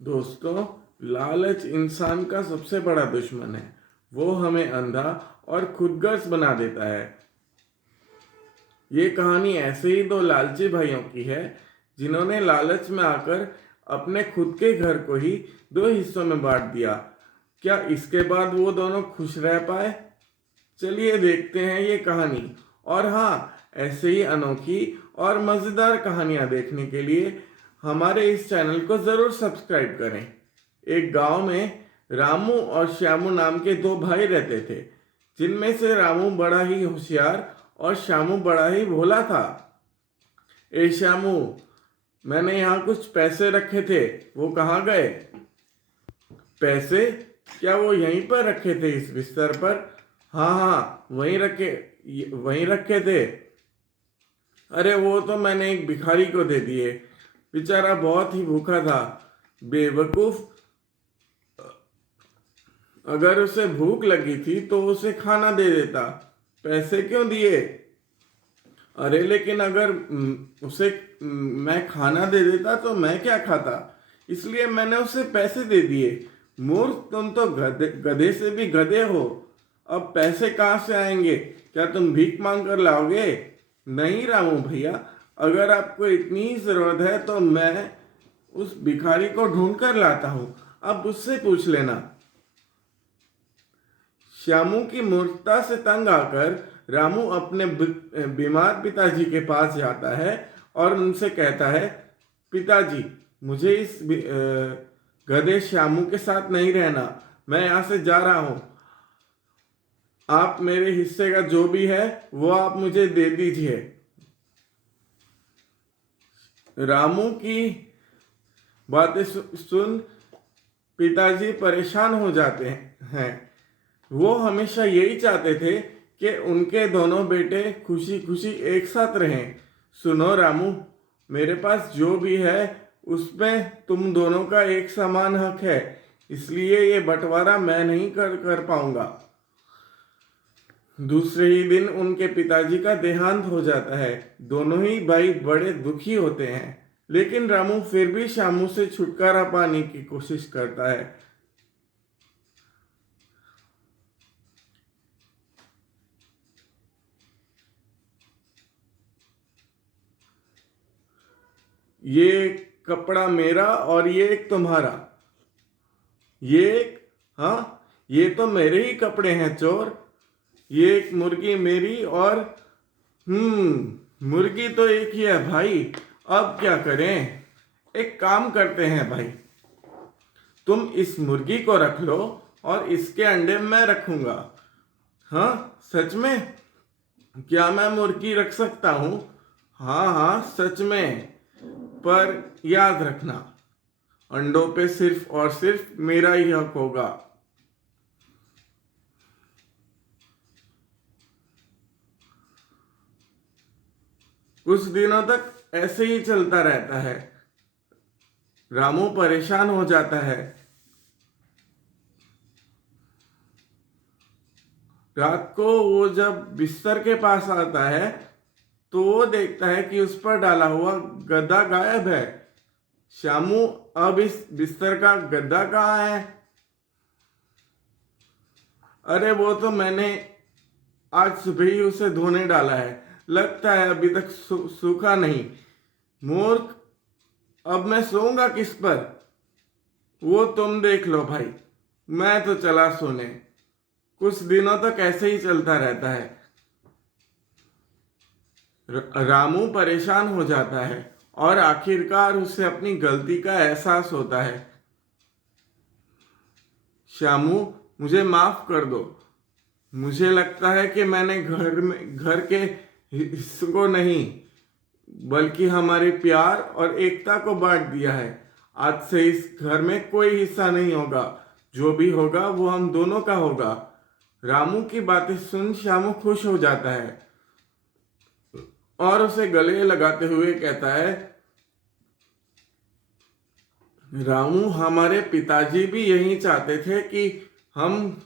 दोस्तों, लालच इंसान का सबसे बड़ा दुश्मन है। वो हमें अंधा और खुदगर्ज बना देता है। ये कहानी ऐसे ही दो लालची भाइयों की है जिन्होंने लालच में आकर अपने खुद के घर को ही दो हिस्सों में बांट दिया। क्या इसके बाद वो दोनों खुश रह पाए? चलिए देखते हैं ये कहानी। और हाँ, ऐसे ही अनोखी और मज़ेदार कहानियाँ देखने के लिए हमारे इस चैनल को ज़रूर सब्सक्राइब करें। एक गांव में रामू और श्यामू नाम के दो भाई रहते थे, जिनमें से रामू बड़ा ही होशियार और श्यामू बड़ा ही भोला था। ए श्यामू, मैंने यहाँ कुछ पैसे रखे थे, वो कहाँ गए? पैसे? क्या वो यहीं पर रखे थे, इस बिस्तर पर? हाँ हाँ, वहीं रखे थे। अरे वो तो मैंने एक भिखारी को दे दिए, बेचारा बहुत ही भूखा था। बेवकूफ, अगर उसे भूख लगी थी तो उसे खाना दे देता, पैसे क्यों दिए? अरे लेकिन अगर उसे मैं खाना दे देता तो मैं क्या खाता, इसलिए मैंने उसे पैसे दे दिए। मूर्ख, तुम तो गधे से भी गधे हो। अब पैसे कहाँ से आएंगे? क्या तुम भीख मांग कर लाओगे? नहीं रामू भैया, अगर आपको इतनी ही जरूरत है तो मैं उस भिखारी को ढूंढ कर लाता हूँ, अब उससे पूछ लेना। श्यामू की मूर्खता से तंग आकर रामू अपने बीमार पिताजी के पास जाता है और उनसे कहता है, पिताजी, मुझे इस गधे श्यामू के साथ नहीं रहना, मैं यहाँ से जा रहा हूँ। आप मेरे हिस्से का जो भी है वो आप मुझे दे दीजिए। रामू की बातें सुन पिताजी परेशान हो जाते हैं। वो हमेशा यही चाहते थे कि उनके दोनों बेटे खुशी खुशी एक साथ रहें। सुनो रामू, मेरे पास जो भी है उसमें तुम दोनों का एक समान हक है, इसलिए ये बंटवारा मैं नहीं कर पाऊंगा। दूसरे ही दिन उनके पिताजी का देहांत हो जाता है। दोनों ही भाई बड़े दुखी होते हैं, लेकिन रामू फिर भी श्यामू से छुटकारा पाने की कोशिश करता है। ये कपड़ा मेरा और ये एक तुम्हारा। ये एक, हाँ, ये तो मेरे ही कपड़े हैं चोर। ये एक मुर्गी मेरी और मुर्गी तो एक ही है भाई। अब क्या करें? एक काम करते हैं भाई, तुम इस मुर्गी को रख लो और इसके अंडे मैं रखूंगा। हाँ, सच में? क्या मैं मुर्गी रख सकता हूँ? हाँ हाँ, सच में। पर याद रखना, अंडों पे सिर्फ और सिर्फ मेरा ही हक होगा। कुछ दिनों तक ऐसे ही चलता रहता है। रामू परेशान हो जाता है। रात को वो जब बिस्तर के पास आता है तो वो देखता है कि उस पर डाला हुआ गद्दा गायब है। श्यामू, अब इस बिस्तर का गद्दा कहाँ है? अरे वो तो मैंने आज सुबह ही उसे धोने डाला है, लगता है अभी तक सूखा नहीं। मूर्ख, अब मैं सोऊंगा किस पर? वो तुम देख लो भाई, मैं तो चला सोने। कुछ दिनों तक ऐसे ही चलता रहता है। रामू परेशान हो जाता है और आखिरकार उसे अपनी गलती का एहसास होता है। श्यामू, मुझे माफ कर दो। मुझे लगता है कि मैंने घर के हिस्सों को नहीं, बल्कि हमारे प्यार और एकता को बांट दिया है। आज से इस घर में कोई हिस्सा नहीं होगा, जो भी होगा वो हम दोनों का होगा। रामू की बातें सुन श्यामू खुश हो जाता है और उसे गले लगाते हुए कहता है, रामू, हमारे पिताजी भी यही चाहते थे कि हम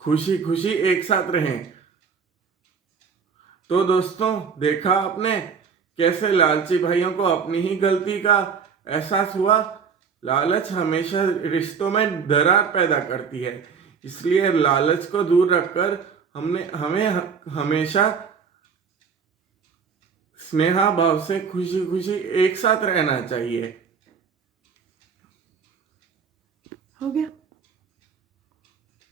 खुशी खुशी एक साथ रहें। तो दोस्तों, देखा आपने कैसे लालची भाइयों को अपनी ही गलती का एहसास हुआ। लालच हमेशा रिश्तों में दरार पैदा करती है, इसलिए लालच को दूर रखकर हमें हमेशा स्नेहा भाव से खुशी खुशी एक साथ रहना चाहिए। हो गया।